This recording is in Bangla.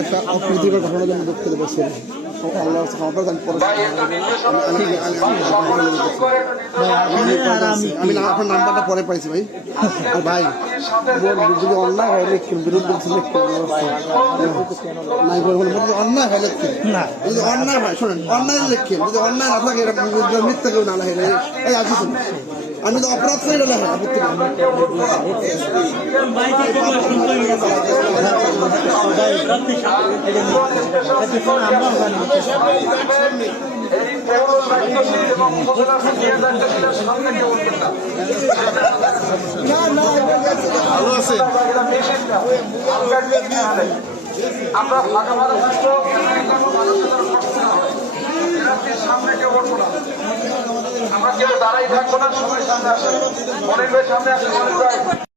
একটা অপ্রীতিকর ঘটনা যেন দেখতে পেয়েছেন। আমি আপনার নাম্বারটা পরে পাইছি ভাই। আর ভাই যদি অন্যায় হয় লিখছেন, বিরুদ্ধে নাই অন্যায় হয় লিখছেন, যদি অন্যায় হয় শোনেন অন্যায় লিখছেন, যদি অন্যায় না থাকে মিথ্যা কেউ না লেখে এই আসছেন আমি তো অপরাধ করে লেখেন আপত্তি আমরা ফাঁকা ফাঁকা থাকবো, সামনে কেউ বলবো না, আমরা কেউ দাঁড়াই থাকবো না, সবাই সামনে আসে, মনির ভাই সামনে আসে, মনির ভাই।